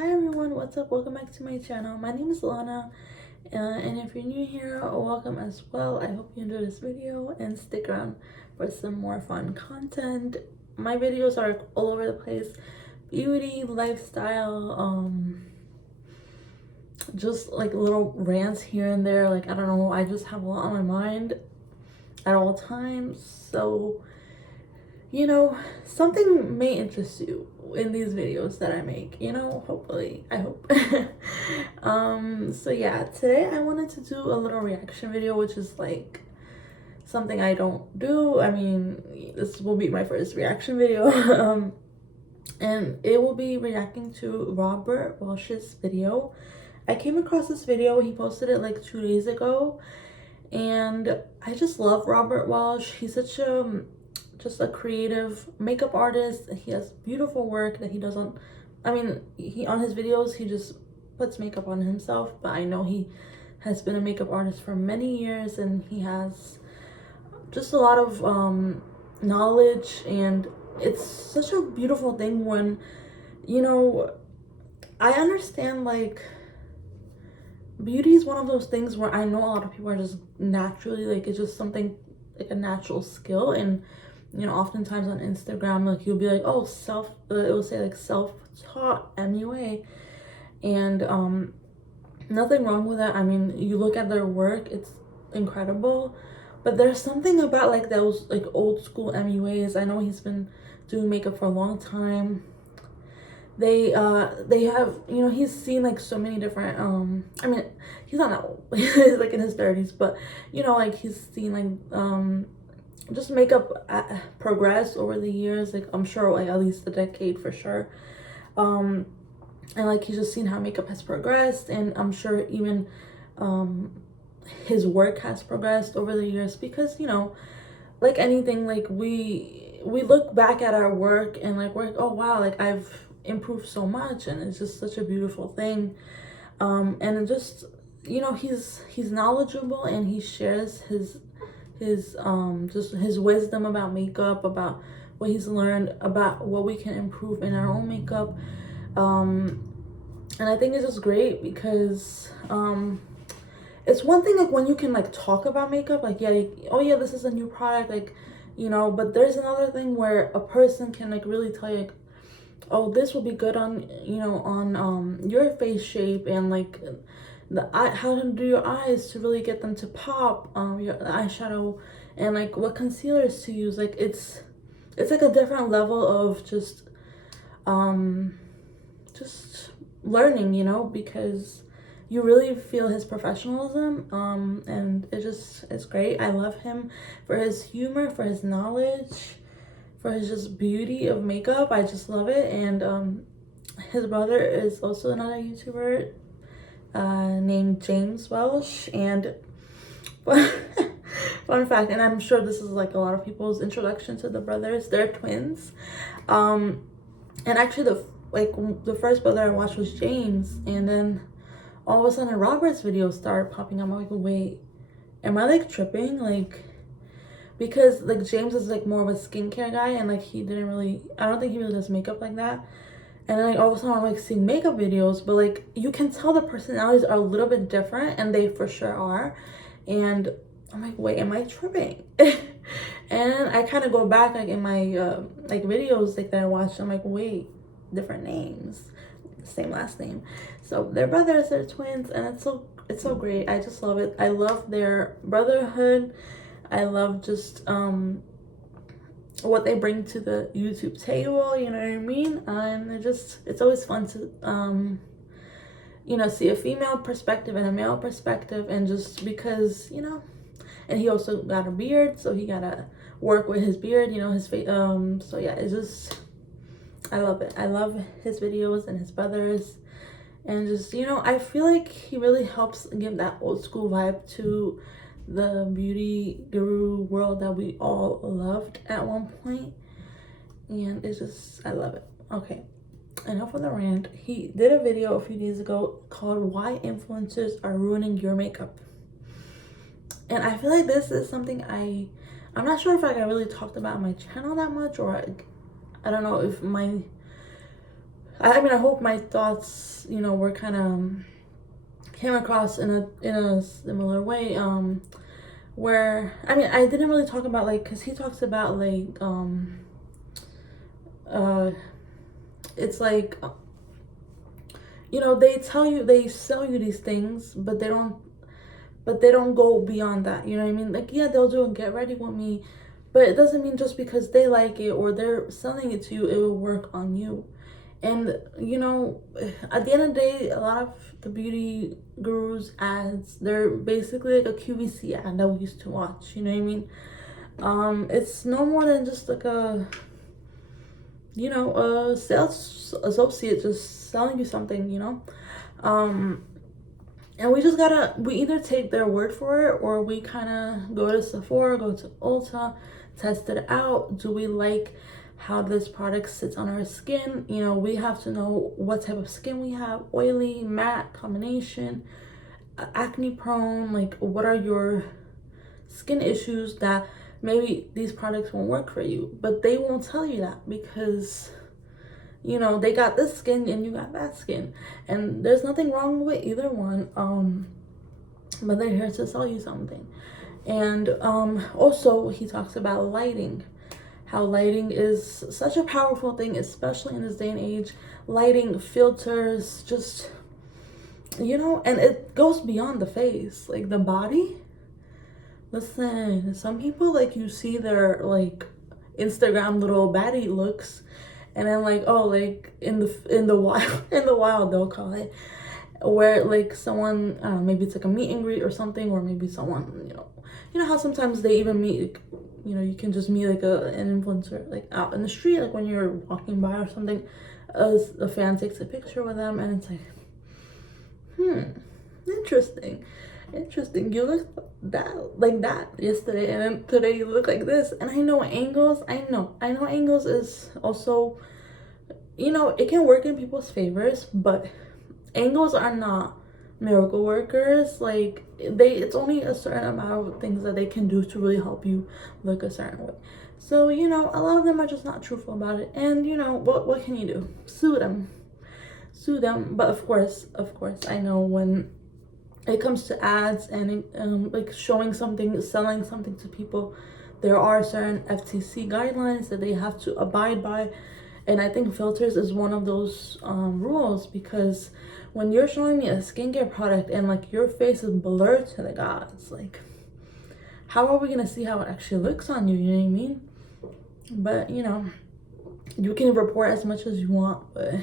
Hi everyone, what's up? Welcome back to my channel. My name is Lana, and if you're new here, welcome as well. I hope you enjoy this video and stick around for some more fun content. My videos are all over the place: beauty, lifestyle, just like little rants here and there. Like, I don't know, I just have a lot on my mind at all times, so something may interest you in these videos that I make, hopefully, I hope. So yeah, today I wanted to do a little reaction video, which is like something I don't do. I mean, this will be my first reaction video. And it will be reacting to Robert Welsh's video. I came across this video, he posted it like 2 days ago, and I just love Robert Welsh. He's such just a creative makeup artist. He has beautiful work that he doesn't, I mean, he on his videos he just puts makeup on himself, but I know he has been a makeup artist for many years, and he has just a lot of knowledge, and it's such a beautiful thing when I understand, like, beauty is one of those things where I know a lot of people are just naturally, like, it's just something like a natural skill. And oftentimes on Instagram, like, you'll be like, oh, it will say like self-taught MUA, and nothing wrong with that. I mean, you look at their work, it's incredible, but there's something about like those like old school MUAs. I know he's been doing makeup for a long time. They have, he's seen like so many different I mean, he's not that old. He's like in his 30s, but like, he's seen like just makeup progress over the years, like I'm sure like at least a decade for sure. And like, he's just seen how makeup has progressed, and I'm sure even his work has progressed over the years, because like anything, like we look back at our work and like we're like, oh wow, like I've improved so much, and it's just such a beautiful thing. And it just he's knowledgeable, and he shares his just his wisdom about makeup, about what he's learned, about what we can improve in our own makeup. And I think it's just great because it's one thing like when you can like talk about makeup, like, yeah, oh yeah, this is a new product, like, but there's another thing where a person can like really tell you, like, oh, this will be good on on your face shape, and like the eye, how to do your eyes to really get them to pop, your eyeshadow, and like what concealers to use. Like, it's like a different level of just learning, because you really feel his professionalism, and it's great. I love him for his humor, for his knowledge, for his just beauty of makeup. I just love it. And his brother is also another YouTuber named James Welsh, and fun fact, and I'm sure this is like a lot of people's introduction to the brothers, they're twins. And actually the first brother I watched was James, and then all of a sudden Robert's videos started popping up. I'm like, wait, am I like tripping? Like, because like James is like more of a skincare guy, and like I don't think he really does makeup like that. And then like all of a sudden I'm like seeing makeup videos, but like you can tell the personalities are a little bit different, and they for sure are. And I'm like, wait, am I tripping? And I kind of go back like in my like videos like that I watched. I'm like, wait, different names, same last name. So they're brothers, they're twins, and it's so great. I just love it. I love their brotherhood. I love just what they bring to the YouTube table, you know what I mean? And it's always fun to see a female perspective and a male perspective, and just because and he also got a beard, so he gotta work with his beard, his face. So yeah, it's just, I love it. I love his videos and his brothers, and just I feel like he really helps give that old school vibe to the beauty guru world that we all loved at one point. And it's just, I love it. Okay, enough of the rant. He did a video a few days ago called "Why Influencers Are Ruining Your Makeup," and I feel like this is something I'm not sure if like I really talked about on my channel that much, or I don't know if my I mean, I hope my thoughts, you know, were kind of came across in a similar way. Where I mean, I didn't really talk about like, cause he talks about like it's like, you know, they sell you these things, but they don't go beyond that. You know what I mean? Like, yeah, they'll do a get ready with me, but it doesn't mean just because they like it or they're selling it to you, it will work on you. And, you know, at the end of the day, a lot of the beauty gurus ads, they're basically like a QVC ad that we used to watch. You know what I mean? It's no more than just like a, you know, a sales associate just selling you something, you know? And we either take their word for it, or we kind of go to Sephora, go to Ulta, test it out. Do we like how this product sits on our skin? You know, we have to know what type of skin we have, oily, matte, combination, acne prone, like what are your skin issues that maybe these products won't work for you. But they won't tell you that because, you know, they got this skin and you got that skin, and there's nothing wrong with either one, but they're here to sell you something. And also he talks about lighting, how lighting is such a powerful thing, especially in this day and age. Lighting, filters, just, you know, and it goes beyond the face, like the body. Listen, some people, like, you see their like Instagram little baddie looks, and then like, oh, like in the wild in the wild they'll call it, where like someone, I don't know, maybe it's like a meet and greet or something, or maybe someone, you know how sometimes they even meet, like, you know, you can just meet like an influencer like out in the street, like when you're walking by or something, as a fan takes a picture with them, and it's like, interesting, you look that yesterday, and then today you look like this. And I know angles is also, you know, it can work in people's favors, but angles are not miracle workers. Like, it's only a certain amount of things that they can do to really help you look a certain way. So, you know, a lot of them are just not truthful about it, and you know, what can you do? Sue them. But of course, I know when it comes to ads and like showing something, selling something to people, there are certain FTC guidelines that they have to abide by. And I think filters is one of those rules, because when you're showing me a skincare product and like your face is blurred to the gods, like, how are we gonna see how it actually looks on you? You know what I mean? But you know, you can report as much as you want, but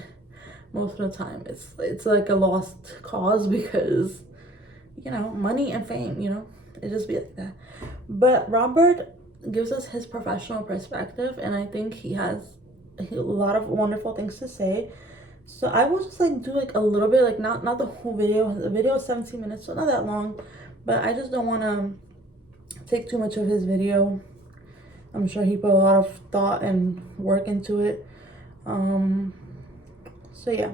most of the time it's like a lost cause, because, you know, money and fame, you know, it just be like that. But Robert gives us his professional perspective, and I think he has a lot of wonderful things to say. So I will just like do like a little bit, like not the whole video. The video is 17 minutes, so not that long, but I just don't want to take too much of his video. I'm sure he put a lot of thought and work into it. So yeah,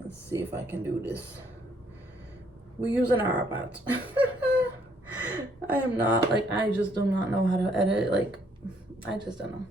let's see if I can do this. We use an iPad. I am not, like, I just do not know how to edit. Like, I just don't know.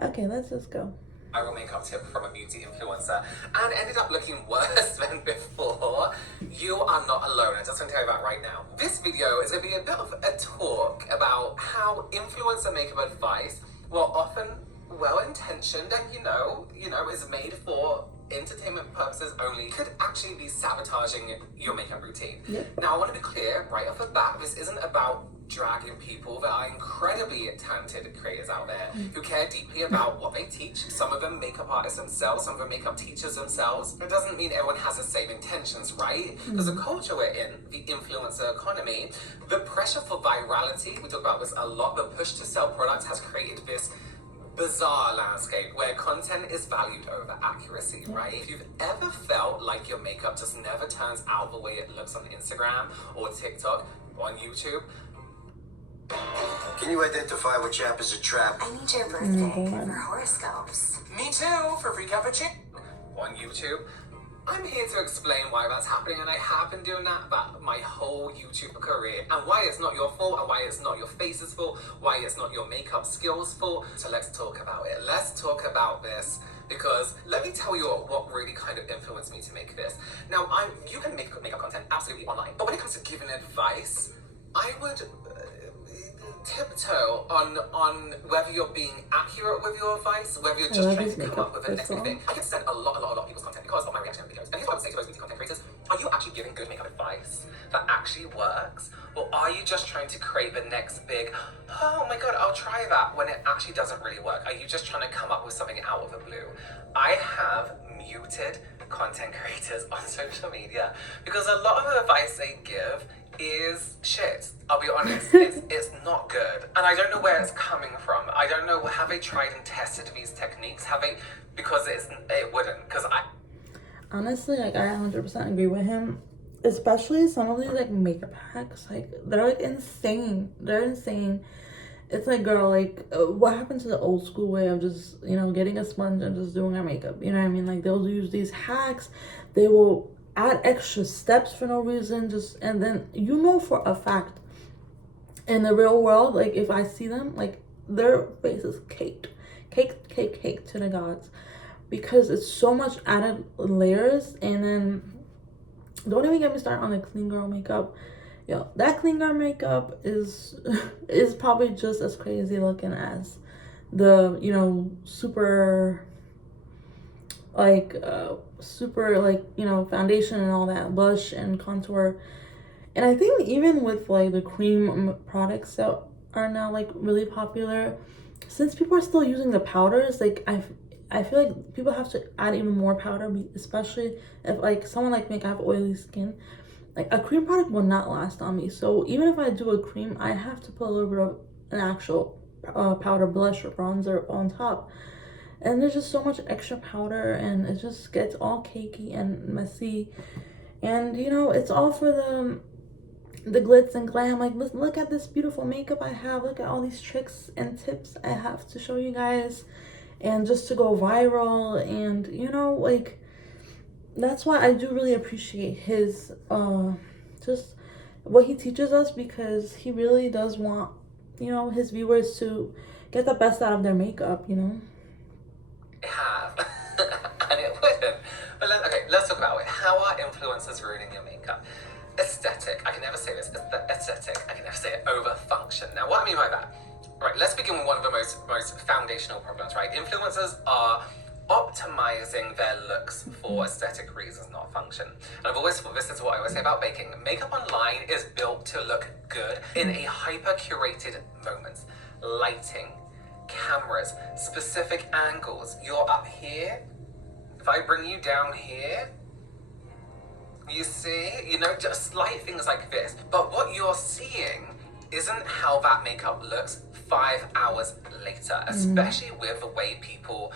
Okay, let's just go. Viral makeup tip from a beauty influencer, and ended up looking worse than before. You are not alone. I just want to tell you that right now. This video is going to be a bit of a talk about how influencer makeup advice, while often well-intentioned and you know, is made for entertainment purposes only, could actually be sabotaging your makeup routine. Yep. Now, I want to be clear right off the bat, this isn't about dragging people. There are incredibly talented creators out there who care deeply about what they teach. Some of them makeup artists themselves, some of them makeup teachers themselves. It doesn't mean everyone has the same intentions, right? Because the culture we're in, the influencer economy, the pressure for virality, we talk about this a lot, the push to sell products has created this bizarre landscape where content is valued over accuracy, right? If you've ever felt like your makeup just never turns out the way it looks on Instagram or TikTok or on YouTube, can you identify which app is a trap? I need your birthday for horoscopes. me too, for free cappuccino on YouTube. I'm here to explain why that's happening, and I have been doing that my whole YouTube career, and why it's not your fault, and why it's not your face's fault, why it's not your makeup skills fault. So let's talk about it. Let's talk about this because let me tell you what really kind of influenced me to make this. Now, you can make makeup content absolutely online, but when it comes to giving advice, I would tiptoe on whether you're being accurate with your advice, whether you're just trying to come up with the next big thing. I get sent a lot of people's content because of my reaction videos. And here's what I would say to those beauty content creators: are you actually giving good makeup advice that actually works, or are you just trying to create the next big, oh my god, I'll try that, when it actually doesn't really work? Are you just trying to come up with something out of the blue? I have muted content creators on social media because a lot of the advice they give is shit. I'll be honest, it's not good, and I don't know where it's coming from. I don't know, have they tried and tested these techniques? Have they? Because it wouldn't. Because I honestly, like, I 100% agree with him. Especially some of these like makeup hacks, like they're like insane. They're insane. It's like, girl, like what happened to the old school way of just, you know, getting a sponge and just doing our makeup? You know what I mean? Like, they'll use these hacks. They will add extra steps for no reason, just, and then you know for a fact in the real world, like if I see them, like their face is caked to the gods, because it's so much added layers. And then don't even get me started on the clean girl makeup. Yo, that clean girl makeup is probably just as crazy looking as the, you know, super like you know, foundation and all that, blush and contour. And I think even with like the cream products that are now like really popular, since people are still using the powders, like I feel like people have to add even more powder, especially if like someone like me, I have oily skin. Like a cream product will not last on me. So even if I do a cream, I have to put a little bit of an actual powder, blush or bronzer on top. And there's just so much extra powder, and it just gets all cakey and messy. And you know, it's all for the glitz and glam. Like, look at this beautiful makeup I have. Look at all these tricks and tips I have to show you guys, and just to go viral. And you know, like, that's why I do really appreciate his just what he teaches us, because he really does want, you know, his viewers to get the best out of their makeup, you know. Have and it wouldn't. But let's talk about it. How are influencers ruining your makeup? Aesthetic. I can never say this. Aesthetic. I can never say it. Over function. Now, what I mean by that? Right. Let's begin with one of the most foundational problems. Right. Influencers are optimizing their looks for aesthetic reasons, not function. And I've always thought, this is what I always say about baking. Makeup online is built to look good in a hyper curated moment. Lighting, cameras, specific angles. You're up here. If I bring you down here, you see, you know, just slight things like this. But what you're seeing isn't how that makeup looks 5 hours later, especially with the way people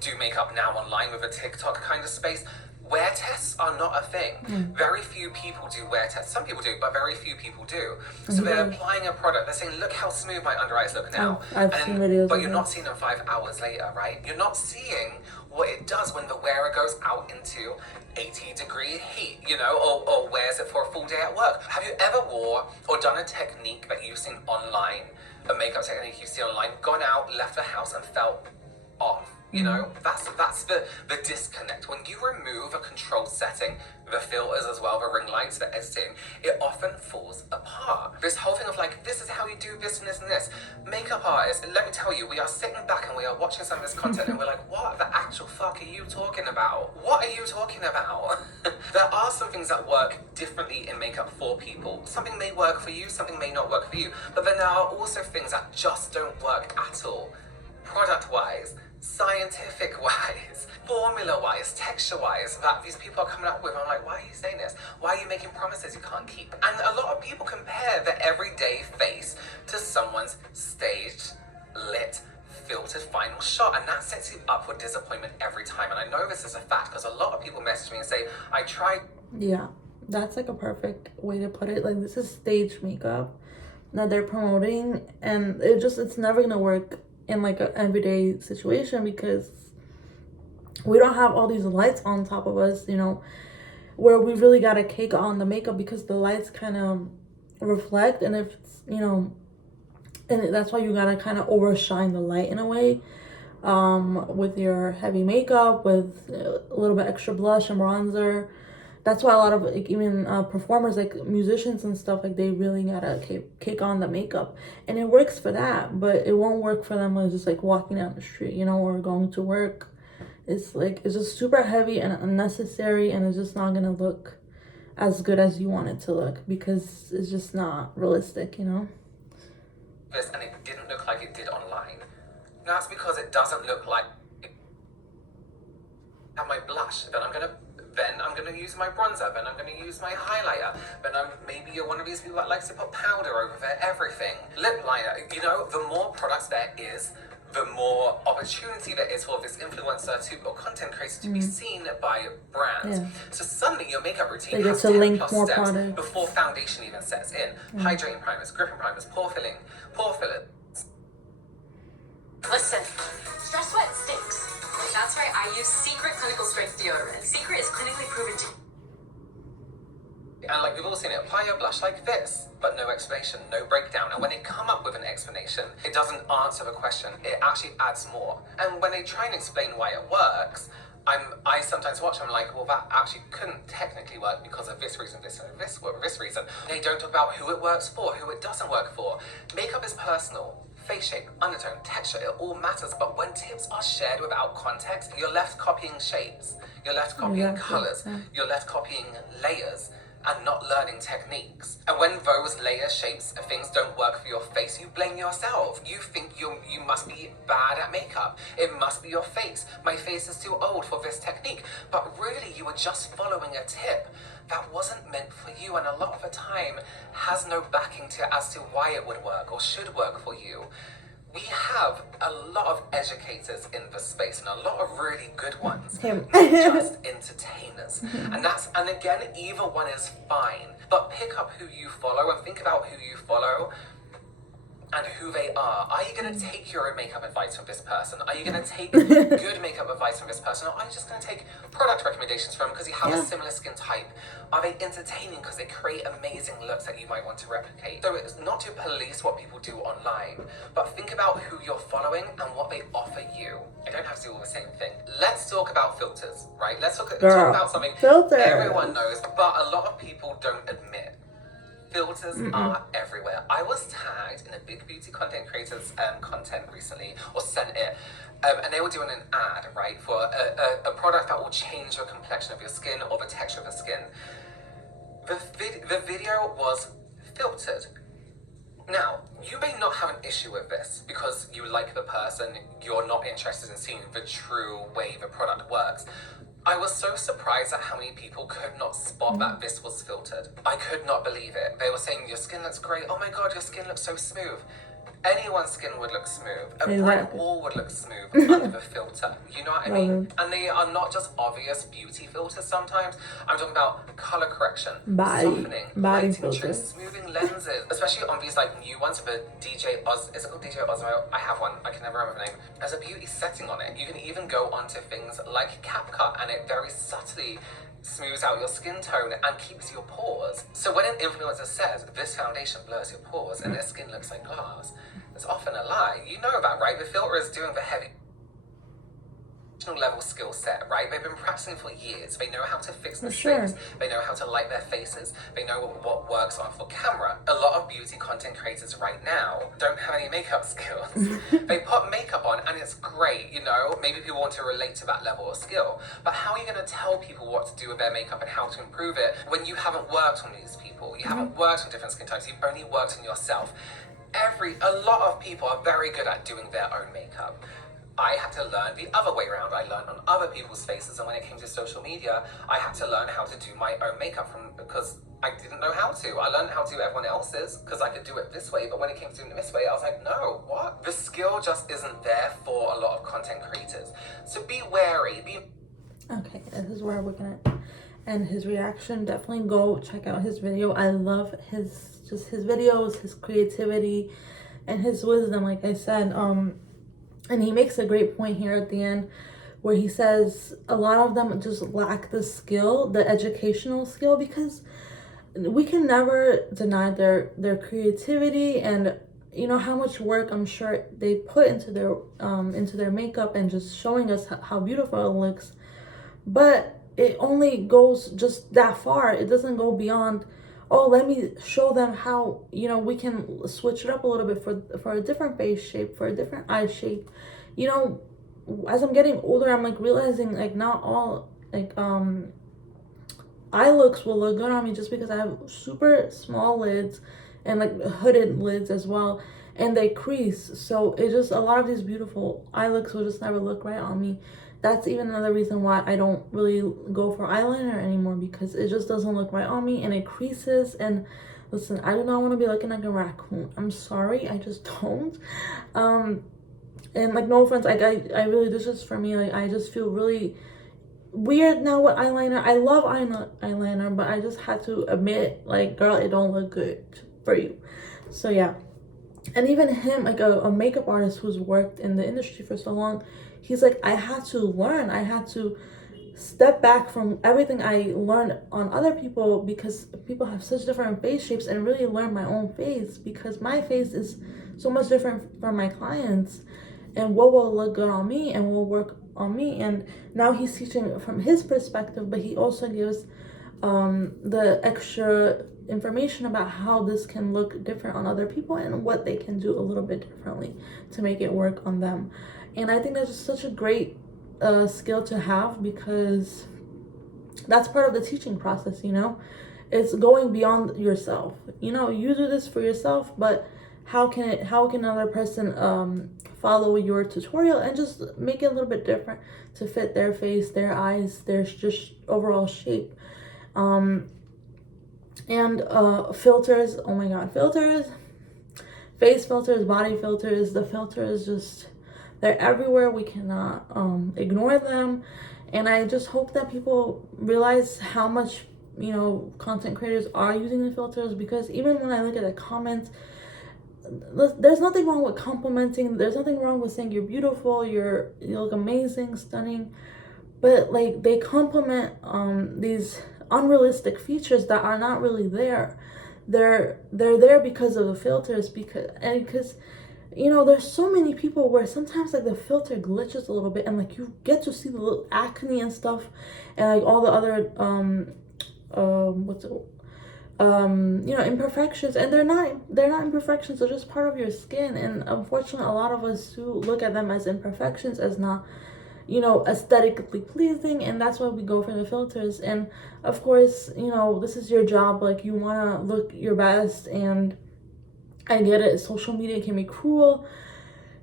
do makeup now online with a TikTok kind of space. Wear tests are not a thing. Very few people do wear tests. Some people do, but very few people do. So they're applying a product. They're saying, look how smooth my under eyes look now. I've seen videos. But you're not seeing them 5 hours later, right? You're not seeing what it does when the wearer goes out into 80-degree heat, you know, or wears it for a full day at work. Have you ever wore or done a technique that you've seen online, a makeup technique you've seen online, gone out, left the house and felt off? You know, that's the disconnect. When you remove a control setting, the filters as well, the ring lights, the editing, it often falls apart. This whole thing of like, this is how you do this and this and this. Makeup artists, let me tell you, we are sitting back and we are watching some of this content and we're like, what the actual fuck are you talking about? What are you talking about? There are some things that work differently in makeup for people. Something may work for you, something may not work for you. But then there are also things that just don't work at all. Product-wise, scientific-wise, formula-wise, texture-wise, that these people are coming up with. I'm like, why are you saying this? Why are you making promises you can't keep? And a lot of people compare their everyday face to someone's staged, lit, filtered final shot, and that sets you up for disappointment every time. And I know this is a fact because a lot of people message me and say, I tried. Yeah, that's like a perfect way to put it. Like, this is stage makeup that they're promoting, and it's never gonna work in like an everyday situation, because we don't have all these lights on top of us, you know, where we really got a cake on the makeup, because the lights kind of reflect, and if it's, you know, and that's why you gotta kind of overshine the light in a way. with your heavy makeup, with a little bit extra blush and bronzer. That's why a lot of like even performers, like musicians and stuff, like they really gotta kick on the makeup, and it works for that, but it won't work for them when it's just like walking down the street, you know, or going to work. It's like it's just super heavy and unnecessary, and it's just not gonna look as good as you want it to look because it's just not realistic, you know. And it didn't look like it did online. That's because it doesn't look like have my blush. Then I'm gonna use my bronzer. Then I'm gonna use my highlighter. Then maybe you're one of these people that likes to put powder over everything. Lip liner. You know, the more products there is, the more opportunity there is for this influencer or content creator to be seen by brands. Yeah. So suddenly your makeup routine They get has to 10 link plus more steps products. before foundation even sets in. Hydrating primers, gripping primers, pore filling, pore fillers. Listen, stress sweat stinks. That's why I use Secret Clinical Strength Deodorant. Secret is clinically proven to... And like we've all seen it, apply your blush like this, but no explanation, no breakdown. And when they come up with an explanation, it doesn't answer the question, it actually adds more. And when they try and explain why it works, I sometimes watch them like, well, that actually couldn't technically work because of this reason, this and this reason. They don't talk about who it works for, who it doesn't work for. Makeup is personal. Face shape, undertone, texture, it all matters. But when tips are shared without context, you're left copying shapes. You're left copying colors. You're left copying layers and not learning techniques. And when those layer shapes and things don't work for your face, you blame yourself. You think you must be bad at makeup. It must be your face. My face is too old for this technique. But really, you were just following a tip that wasn't meant for you, and a lot of the time has no backing as to why it would work or should work for you. We have a lot of educators in the space and a lot of really good ones, not just entertainers. And again, either one is fine, but pick up who you follow and think about who you follow and who they are. Are you going to take your makeup advice from this person? Are you going to take good makeup advice from this person? Or are you just going to take product recommendations from them because you have a similar skin type? Are they entertaining because they create amazing looks that you might want to replicate? So it's not to police what people do online, but think about who you're following and what they offer you. I don't have to do all the same thing. Let's talk about filters, right? Let's talk about something everyone knows, but a lot of people don't admit. Filters are everywhere. I was tagged in a big beauty content creator's content recently, or sent it, and they were doing an ad, right, for a product that will change the complexion of your skin or the texture of the skin. The video was filtered. Now, you may not have an issue with this because you like the person, you're not interested in seeing the true way the product works. I was so surprised at how many people could not spot that this was filtered. I could not believe it. They were saying, your skin looks great. Oh my God, your skin looks so smooth. Anyone's skin would look smooth. A brick wall would look smooth under the filter. You know what I mean? And they are not just obvious beauty filters sometimes. I'm talking about color correction, softening, lighting tricks, smoothing lenses. Especially on these like new ones, the DJ Oz, is it called DJ Osmo? I have one, I can never remember the name. There's a beauty setting on it. You can even go onto things like CapCut and it very subtly smooths out your skin tone and keeps your pores. So when an influencer says this foundation blurs your pores and their skin looks like glass, it's often a lie. You know that, right? The filter is doing the heavy level skill set, right? They've been practicing for years. They know how to fix mistakes. They know how to light their faces. They know what works on for camera. A lot of beauty content creators right now don't have any makeup skills. They put makeup on and it's great, you know? Maybe people want to relate to that level of skill. But how are you going to tell people what to do with their makeup and how to improve it when you haven't worked on these people? You haven't worked on different skin types. You've only worked on yourself. A lot of people are very good at doing their own makeup. I had to learn the other way around. I learned on other people's faces, and when it came to social media, I had to learn how to do my own makeup because I didn't know how to. I learned how to do everyone else's because I could do it this way, but when it came to doing it this way, I was like, no, what? The skill just isn't there for a lot of content creators. So be wary. Okay, this is where we're gonna end his reaction. Definitely go check out his video. I love his videos, his creativity, and his wisdom, like I said. And he makes a great point here at the end where he says a lot of them just lack the skill, the educational skill, because we can never deny their creativity and you know, how much work I'm sure they put into their makeup and just showing us how beautiful it looks. But it only goes just that far. It doesn't go beyond, oh, let me show them how, you know, we can switch it up a little bit for a different face shape, for a different eye shape. You know, as I'm getting older, I'm like realizing like not all like eye looks will look good on me just because I have super small lids and like hooded lids as well, and they crease. So it just, a lot of these beautiful eye looks will just never look right on me. That's even another reason why I don't really go for eyeliner anymore, because it just doesn't look right on me and it creases. And listen, I do not want to be looking like a raccoon. I'm sorry, I just don't. And like, no offense, like I really, this is for me, like I just feel really weird now with eyeliner. I love eyeliner, but I just had to admit, like, girl, it don't look good for you. So yeah. And even him, like a makeup artist who's worked in the industry for so long, he's like, I had to learn, I had to step back from everything I learned on other people, because people have such different face shapes, and really learn my own face, because my face is so much different from my clients, and what will look good on me and will work on me. And now he's teaching from his perspective, but he also gives the extra information about how this can look different on other people and what they can do a little bit differently to make it work on them. And I think that's just such a great skill to have, because that's part of the teaching process, you know. It's going beyond yourself. You know, you do this for yourself, but how can another person follow your tutorial and just make it a little bit different to fit their face, their eyes, their just overall shape. And filters, oh my god, filters, face filters, body filters, the filters, just, they're everywhere. We cannot ignore them. And I just hope that people realize how much, you know, content creators are using the filters, because even when I look at the comments, there's nothing wrong with complimenting, there's nothing wrong with saying you're beautiful, you look amazing, stunning, but like, they compliment these unrealistic features that are not really there. They're there because of the filters, because you know, there's so many people where sometimes like the filter glitches a little bit, and like you get to see the little acne and stuff, and like all the other you know, imperfections, and they're not imperfections, they're just part of your skin. And unfortunately, a lot of us do look at them as imperfections, as not, you know, aesthetically pleasing, and that's why we go for the filters. And of course, you know, this is your job, like you want to look your best, and I get it, social media can be cruel,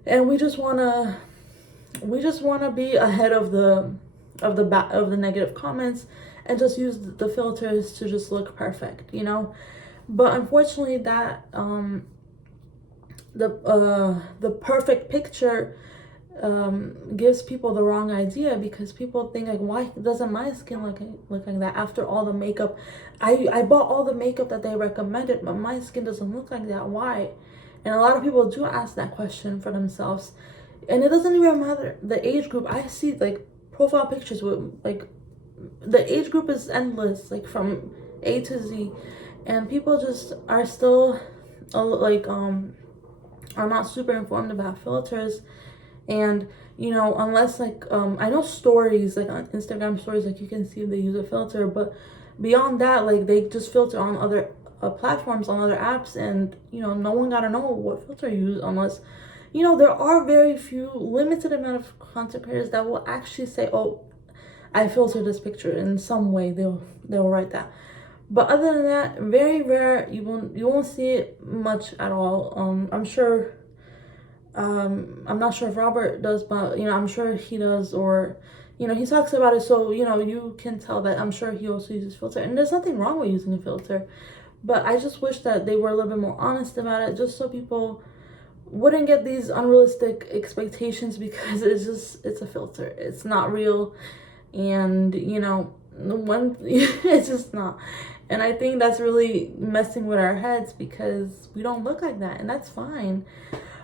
and we just want to be ahead of the negative comments, and just use the filters to just look perfect, you know. But unfortunately, that the perfect picture gives people the wrong idea, because people think like, why doesn't my skin look like that after all the makeup? I bought all the makeup that they recommended, but my skin doesn't look like that. Why? And a lot of people do ask that question for themselves, and it doesn't even matter the age group. I see like profile pictures with like, the age group is endless, like from A to Z, and people just are still like are not super informed about filters. And you know, unless like I know stories, like on Instagram stories, like you can see they use a filter, but beyond that, like they just filter on other platforms, on other apps, and you know, no one gotta know what filter you use, unless, you know, there are very few, limited amount of content creators that will actually say, oh, I filtered this picture in some way. They'll write that. But other than that, very rare. You won't see it much at all. I'm sure. I'm not sure if Robert does, but you know, I'm sure he does, or you know, he talks about it, so you know, you can tell that I'm sure he also uses filter, and there's nothing wrong with using a filter. But I just wish that they were a little bit more honest about it, just so people wouldn't get these unrealistic expectations, because it's a filter. It's not real. And you know, when it's just not. And I think that's really messing with our heads, because we don't look like that, and that's fine.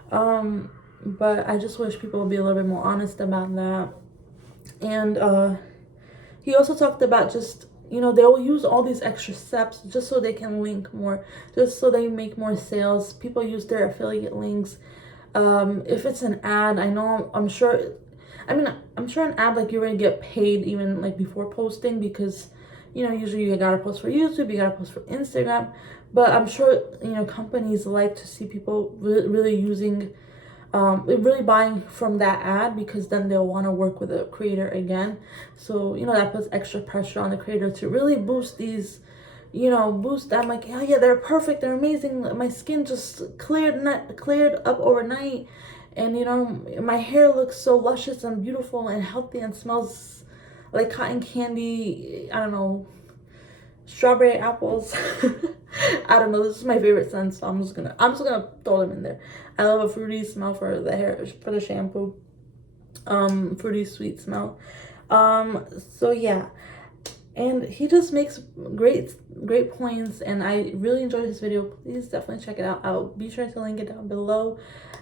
But I just wish people would be a little bit more honest about that. And he also talked about just you know, they'll use all these extra steps just so they can link more, just so they make more sales. People use their affiliate links. If it's an ad, I'm sure an ad, like, you're gonna get paid even like before posting, because, you know, usually you gotta post for YouTube, you gotta post for Instagram. But I'm sure, you know, companies like to see people really using, really buying from that ad, because then they'll want to work with the creator again. So, you know, that puts extra pressure on the creator to really boost these, you know, boost them, like, oh yeah, they're perfect, they're amazing, my skin just cleared up overnight, and, you know, my hair looks so luscious and beautiful and healthy and smells like cotton candy, I don't know, strawberry apples. I don't know, this is my favorite scent, so I'm just gonna throw them in there. I love a fruity smell for the hair, for the shampoo. Fruity sweet smell. So yeah, and he just makes great points, and I really enjoyed his video. Please definitely check it out. I'll be sure to link it down below.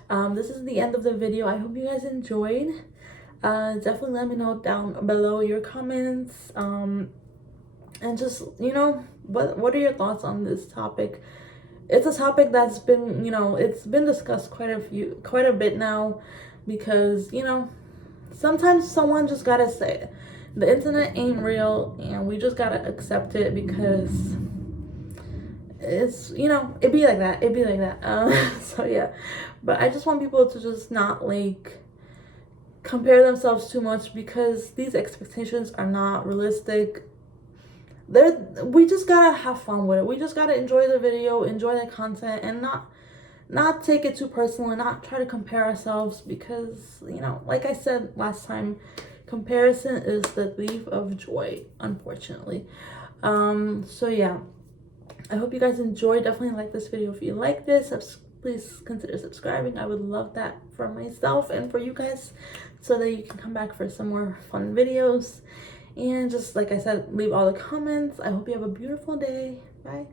This is the end of the video. I hope you guys enjoyed. Definitely let me know down below your comments, and just, you know, what are your thoughts on this topic? It's a topic that's been, you know, it's been discussed quite a bit now, because, you know, sometimes someone just gotta say it. The internet ain't real, and we just gotta accept it, because it's, you know, it be like that. So yeah, but I just want people to just not, like, compare themselves too much, because these expectations are not realistic. We just gotta have fun with it. We just gotta enjoy the video, enjoy the content, and not take it too personally, not try to compare ourselves, because, you know, like I said last time, comparison is the thief of joy, unfortunately. So yeah, I hope you guys enjoyed. Definitely like this video if you like this. Please consider subscribing. I would love that for myself and for you guys, so that you can come back for some more fun videos. And just like I said, leave all the comments. I hope you have a beautiful day. Bye.